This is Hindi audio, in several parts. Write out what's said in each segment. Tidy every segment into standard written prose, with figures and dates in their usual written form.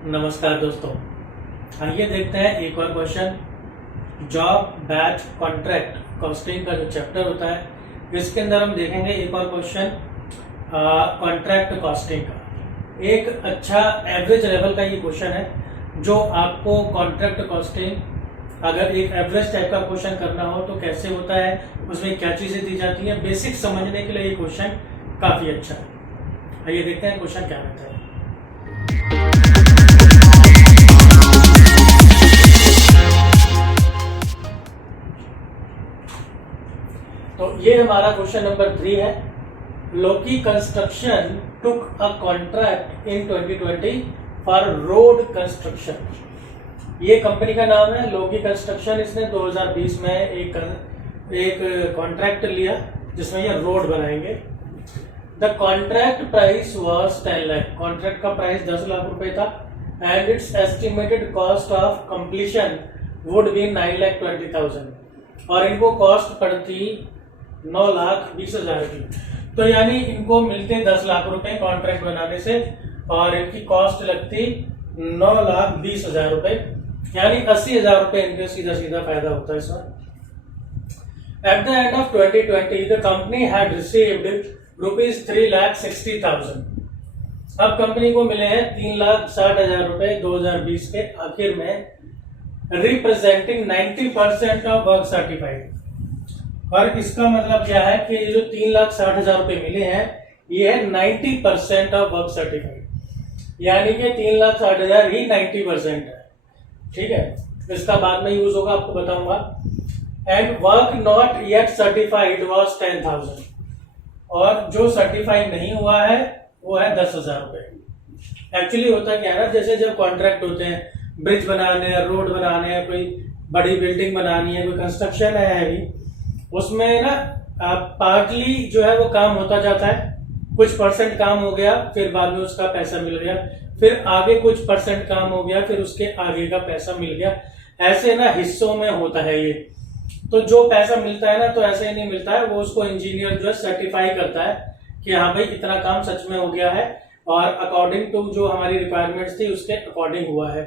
नमस्कार दोस्तों, आइए देखते हैं एक और question. Job batch contract costing का जो चैप्टर होता है इसके अंदर हम देखेंगे एक और क्वेश्चन कॉन्ट्रैक्ट कॉस्टिंग का। एक अच्छा एवरेज लेवल का ये क्वेश्चन है जो आपको कॉन्ट्रैक्ट कॉस्टिंग अगर एक एवरेज टाइप का क्वेश्चन करना हो तो कैसे होता है, उसमें क्या चीजें दी जाती हैं, बेसिक समझने के लिए ये क्वेश्चन काफी अच्छा है। आइए देखते हैं क्वेश्चन क्या रहता है। तो ये हमारा क्वेश्चन नंबर 3 है। Loki construction took a contract in 2020 for road construction. ये कंपनी का नाम है लोकी कंस्ट्रक्शन। इसने 2020 में एक कॉन्ट्रैक्ट लिया जिसमें ये रोड बनाएंगे। The contract price was 10 lakh. Contract का प्राइस 10 लाख रुपए था and it's estimated cost of completion would be 9,20,000 और इनको कॉस्ट पड़ती 9,20,000 की। तो यानी इनको मिलते 10 लाख रुपए कॉन्ट्रैक्ट बनाने से और इनकी कॉस्ट लगती 9,20,000 रुपए, यानी 80,000 रुपए इनके सीधा सीधा फायदा होता है इसमें। At the end of 2020 the company had received ₹3,60,000। अब कंपनी को मिले हैं 3,60,000 रुपए 2020 के आखिर में, रिप्रेजेंटिंग 90% ऑफ वर्क सर्टिफाइड। और इसका मतलब क्या है कि ये जो 3,60,000 रुपए मिले हैं ये है 90% ऑफ वर्क सर्टिफाइड, यानी कि 3,60,000 ही 90% है। ठीक है, इसका बाद में यूज होगा, आपको बताऊंगा। And work not yet certified was 10,000 और जो सर्टिफाइड नहीं हुआ है वो है 10,000 रुपए। एक्चुअली होता क्या है ना, जैसे जब कॉन्ट्रैक्ट होते हैं, ब्रिज बनाने हैं, रोड बनाने हैं, कोई बड़ी बिल्डिंग बनानी है, कोई कंस्ट्रक्शन है अभी, उसमें ना पार्टली जो है वो काम होता जाता है, कुछ परसेंट काम हो गया, फिर बाद में उसका पैसा मिल गया, फिर आगे कुछ परसेंट काम हो गया, फिर उसके आगे का पैसा मिल गया। ऐसे ना हिस्सों में होता है ये। तो जो पैसा मिलता है ना तो ऐसे ही नहीं मिलता है, वो उसको इंजीनियर जो है सर्टिफाई करता है कि हाँ भाई इतना काम सच में हो गया है और अकॉर्डिंग टू जो हमारी रिक्वायरमेंट्स थी उसके अकॉर्डिंग हुआ है।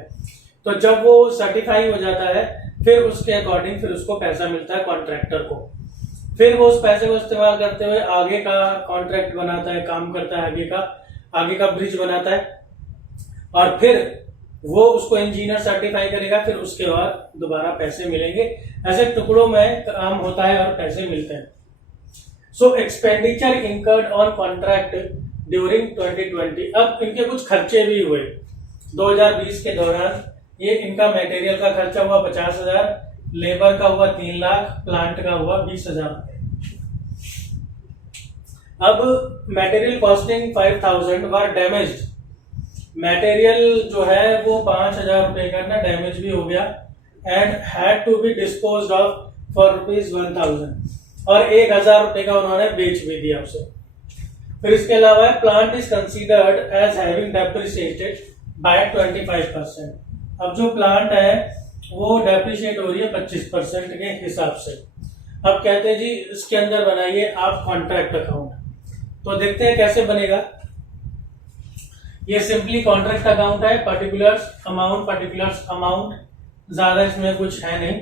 तो जब वो सर्टिफाई हो जाता है फिर उसके अकॉर्डिंग फिर उसको पैसा मिलता है कॉन्ट्रैक्टर को। फिर वो उस पैसे को इस्तेमाल करते हुए आगे का कॉन्ट्रैक्ट बनाता है, काम करता है, आगे का ब्रिज बनाता है और फिर वो उसको इंजीनियर सर्टिफाई करेगा, फिर उसके बाद दोबारा पैसे मिलेंगे। ऐसे टुकड़ों में काम होता है और पैसे मिलते हैं। सो expenditure incurred on contract during 2020। अब इनके कुछ खर्चे भी हुए 2020 के दौरान। ये इनका मटेरियल का खर्चा हुआ 50,000, लेबर का हुआ 3 लाख, प्लांट का हुआ 20,000। अब मटेरियल कॉस्टिंग 5,000 वर डैमेज्ड। मटेरियल जो है वो 5,000 रुपए का ना डैमेज भी हो गया and had to be disposed of for ₹1,000 और 1,000 रुपए का उन्होंने बेच भी दिया उसे। फिर इसके अलावा plant is considered as having depreciated by 25%। अब जो प्लांट है वो डेप्रिशिएट हो रही है 25% के हिसाब से। अब कहते हैं जी इसके अंदर बनाइए आप कॉन्ट्रैक्ट अकाउंट। तो देखते हैं कैसे बनेगा। ये सिंपली कॉन्ट्रैक्ट अकाउंट है, पर्टिकुलर्स अमाउंट, ज्यादा इसमें कुछ है नहीं।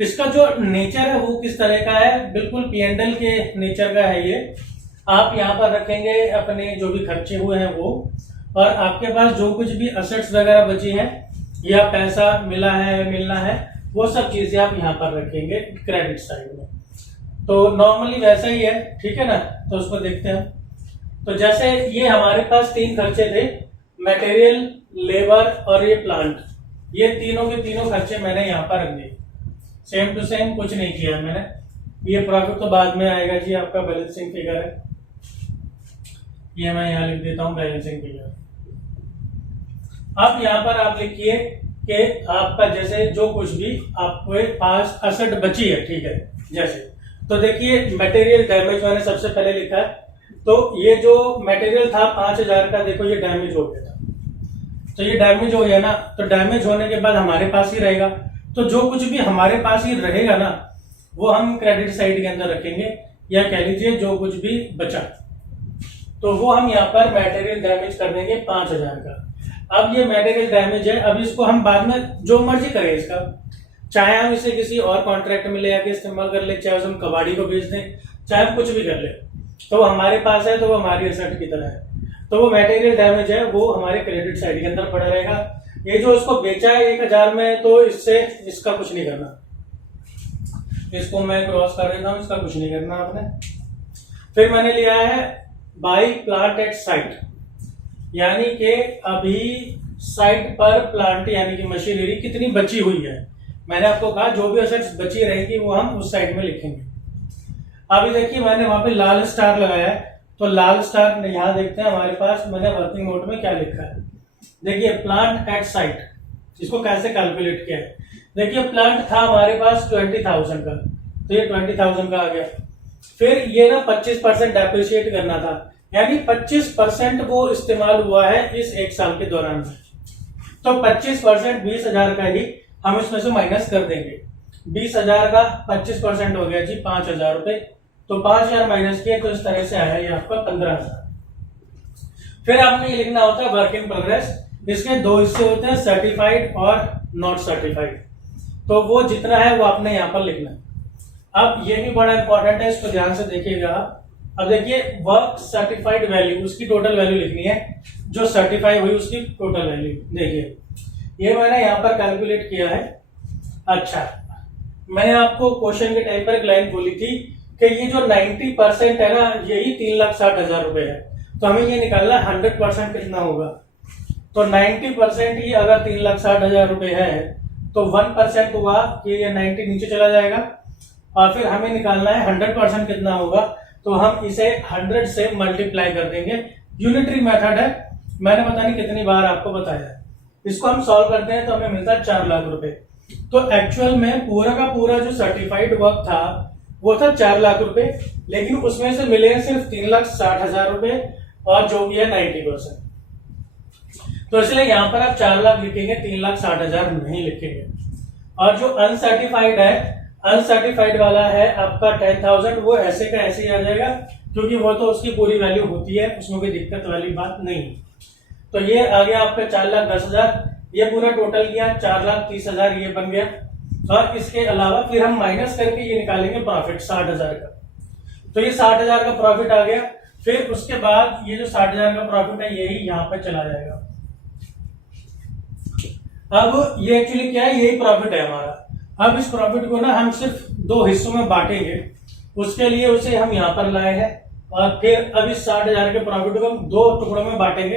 इसका जो नेचर है वो किस तरह का है, बिल्कुल P&L के नेचर का है ये। आप यहाँ पर रखेंगे अपने जो भी खर्चे हुए हैं वो, और आपके पास जो कुछ भी असेट्स वगैरह बची हैं या पैसा मिला है मिलना है वो सब चीजें आप यहाँ पर रखेंगे क्रेडिट साइड में। तो नॉर्मली वैसा ही है, ठीक है ना। तो उसको देखते हैं। तो जैसे ये हमारे पास 3 खर्चे थे, मटेरियल, लेबर और ये प्लांट। ये तीनों के तीनों खर्चे मैंने यहाँ पर रख दिए, सेम टू सेम, कुछ नहीं किया मैंने। ये प्रॉफिट तो बाद में आएगा जी, आपका बैलेंसिंग फिगर है, ये मैं यहाँ लिख देता हूँ बैलेंसिंग फिगर। अब यहाँ पर आप लिखिए कि आपका जैसे जो कुछ भी आपके पास असेट बची है, ठीक है, जैसे तो देखिए मटेरियल डैमेज मैंने सबसे पहले लिखा है। तो ये जो मटेरियल था 5,000 का, देखो ये डैमेज हो गया था। तो ये डैमेज हो गया ना, तो डैमेज होने के बाद हमारे पास ही रहेगा। तो जो कुछ भी हमारे पास ही रहेगा ना वो हम क्रेडिट साइड के अंदर रखेंगे, या कह लीजिए जो कुछ भी बचा तो वो हम यहाँ पर मटेरियल डैमेज कर देंगे 5,000 का। अब ये मटेरियल डैमेज है, अब इसको हम बाद में जो मर्जी करें इसका, चाहे हम इसे किसी और कॉन्ट्रैक्ट में ले आके इस्तेमाल कर ले, चाहे हम कबाड़ी को बेच दें, चाहे हम कुछ भी कर ले, तो वो हमारे पास है, तो वो हमारी एसेट की तरह है। तो वो मटेरियल डैमेज है, वो हमारे क्रेडिट साइड के अंदर पड़ा रहेगा। ये जो उसको बेचा है 1000 में, तो इससे इसका कुछ नहीं करना, इसको मैं क्रॉस कर देता हूं, इसका कुछ नहीं करना आपने। फिर मैंने लिया है बाई प्लांट एट साइट, यानी कि अभी साइट पर प्लांट यानी कि मशीनरी कितनी बची हुई है। मैंने आपको कहा जो भी एसेट्स बची रहेगी वो हम उस साइड में लिखेंगे। अभी देखिए मैंने वहां पे लाल स्टार लगाया है, तो लाल स्टार यहां देखते हैं हमारे पास मैंने वर्किंग नोट में क्या लिखा है। देखिए प्लांट एट साइट, इसको कैसे कैलकुलेट किया है। देखिए प्लांट था हमारे पास 20,000 का, तो ये 20,000 का आ गया। फिर ये ना 25% डेप्रिशिएट करना था, यानी 25% वो इस्तेमाल हुआ है इस 1 साल के दौरान में। तो 25% 20,000 का ही हम इसमें से माइनस कर देंगे। 20,000 का 25% हो गया जी 5,000 रुपए, तो 5,000 माइनस किए, तो इस तरह से आया ये आपका 15,000। फिर आपने ये लिखना होता है वर्क इन प्रोग्रेस। इसके 2 हिस्से होते हैं, सर्टिफाइड और नॉट सर्टिफाइड। तो वो जितना है वो आपने यहाँ पर लिखना है। अब ये भी बड़ा इंपॉर्टेंट है, इसको ध्यान से देखिएगा। अब देखिए वर्क सर्टिफाइड वैल्यू, उसकी टोटल वैल्यू लिखनी है, जो सर्टिफाई हुई उसकी टोटल वैल्यू। देखिए ये मैंने यहाँ पर कैलकुलेट किया है। अच्छा, मैंने आपको क्वेश्चन के टाइम पर एक लाइन बोली थी कि ये जो 90% है ना, यही 3,60,000 रुपए है। तो हमें ये निकालना 100% कितना होगा। तो 90% ही अगर 3,60,000 रुपए है, तो 1% हुआ कि ये 90 नीचे चला जाएगा, और फिर हमें निकालना है 100% कितना होगा। तो हम इसे 100 से मल्टीप्लाई कर देंगे। यूनिटरी मेथड है, मैंने पता नहीं कितनी बार आपको बताया है। इसको हम सॉल्व करते हैं तो हमें मिलता है 4 लाख रुपए। तो एक्चुअल में पूरा का पूरा जो सर्टिफाइड वर्क था वो था 4 लाख रुपए, लेकिन उसमें से मिले सिर्फ 3,60,000 रुपए, और जो भी है 90%। तो इसलिए यहां पर आप 4 लाख लिखेंगे, 3,60,000 नहीं लिखेंगे। और जो अनसर्टिफाइड है, अनसर्टिफाइड वाला है आपका 10,000, वो ऐसे का ऐसे ही आ जाएगा, क्योंकि वो तो उसकी पूरी वैल्यू होती है, उसमें कोई दिक्कत वाली बात नहीं। तो ये आ गया आपका 4,10,000, ये पूरा टोटल किया 4,30,000 ये बन गया। और इसके अलावा फिर हम माइनस करके ये निकालेंगे प्रॉफिट 60,000 का। तो ये 60,000 का प्रॉफिट आ गया। फिर उसके बाद ये जो 60,000 का प्रॉफिट है यही यहाँ पर चला जाएगा। अब ये एक्चुअली क्या है, यही प्रॉफिट है हमारा। अब इस प्रॉफिट को ना हम सिर्फ 2 हिस्सों में बांटेंगे, उसके लिए उसे हम यहाँ पर लाए हैं। और फिर अब इस 60,000 के प्रॉफिट को हम 2 टुकड़ों में बांटेंगे।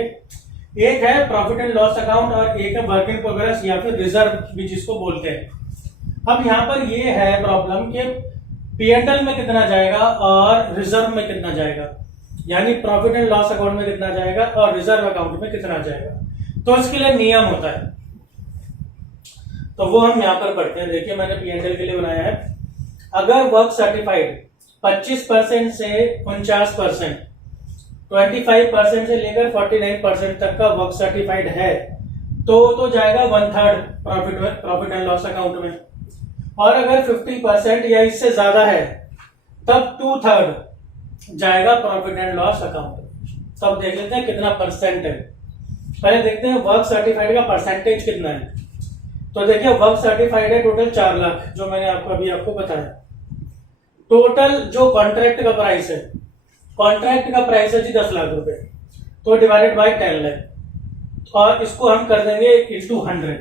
एक है प्रॉफिट एंड लॉस अकाउंट और एक है वर्क इन प्रोग्रेस या फिर रिजर्व भी जिसको बोलते हैं। अब यहाँ पर ये है प्रॉब्लम कि P&L में कितना जाएगा और रिजर्व में कितना जाएगा, यानी प्रॉफिट एंड लॉस अकाउंट में कितना जाएगा और रिजर्व अकाउंट में कितना जाएगा। तो इसके लिए नियम होता है, तो वो हम यहाँ पर पढ़ते हैं। देखिए मैंने P&L के लिए बनाया है। अगर वर्क सर्टिफाइड 25% से 49%, 25% से लेकर 49% तक का वर्क सर्टिफाइड है, तो जाएगा 1/3 प्रॉफिट एंड लॉस अकाउंट में। और अगर 50% या इससे ज्यादा है तब 2/3 जाएगा प्रॉफिट एंड लॉस अकाउंट में। तब देख लेते हैं कितना परसेंट है। पहले देखते हैं वर्क सर्टिफाइड का परसेंटेज कितना है। तो देखिए वर्क सर्टिफाइड है टोटल 4 लाख, जो मैंने आपको बताया। टोटल जो कॉन्ट्रैक्ट का प्राइस है, कॉन्ट्रैक्ट का प्राइस है जी 10 लाख रुपए, तो डिवाइडेड बाय 10 लाख, और इसको हम कर देंगे इंटू 100,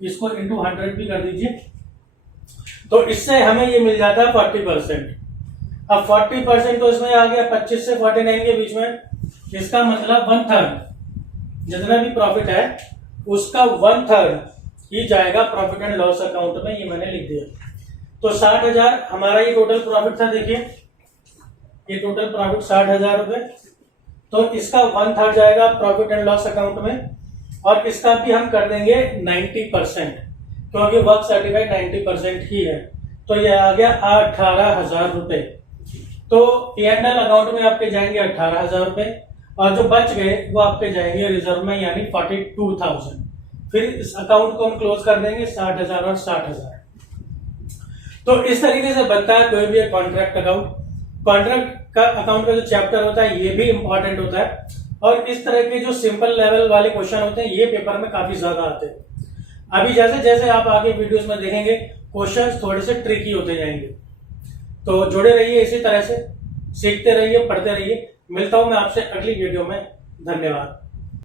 इसको इंटू 100 भी कर दीजिए। तो इससे हमें ये मिल जाता है 40%। अब 40% तो इसमें आ गया 25 से 49 के बीच में, इसका मतलब 1/3 जितना भी प्रॉफिट है उसका 1/3 ही जाएगा प्रॉफिट एंड लॉस अकाउंट में। ये मैंने लिख दिया। तो 60,000 हमारा ये टोटल प्रॉफिट था। देखिए ये टोटल प्रॉफिट 60,000 रुपए, तो इसका 1/3 जाएगा प्रॉफिट एंड लॉस अकाउंट में, और इसका भी हम कर देंगे 90%, क्योंकि वर्क सर्टिफाइड 90% ही है। तो ये आ गया 18,000 रुपए। तो P&L अकाउंट में आपके जाएंगे 18,000 रुपए, और जो बच गए वो आपके जाएंगे रिजर्व में, यानी 42,000। फिर इस अकाउंट को हम क्लोज कर देंगे 60,000 और 60,000। तो इस तरीके से बनता है कोई भी कॉन्ट्रैक्ट अकाउंट। कॉन्ट्रैक्ट का अकाउंट का जो चैप्टर होता है ये भी इंपॉर्टेंट होता है। और इस तरह के जो सिंपल लेवल वाले क्वेश्चन होते हैं ये पेपर में काफी ज्यादा आते हैं। अभी जैसे जैसे आप आगे वीडियोस में देखेंगे क्वेश्चंस थोड़े से ट्रिकी होते जाएंगे। तो जुड़े रहिए, इसी तरह से सीखते रहिए, पढ़ते रहिए। मिलता हूं मैं आपसे अगली वीडियो में। धन्यवाद।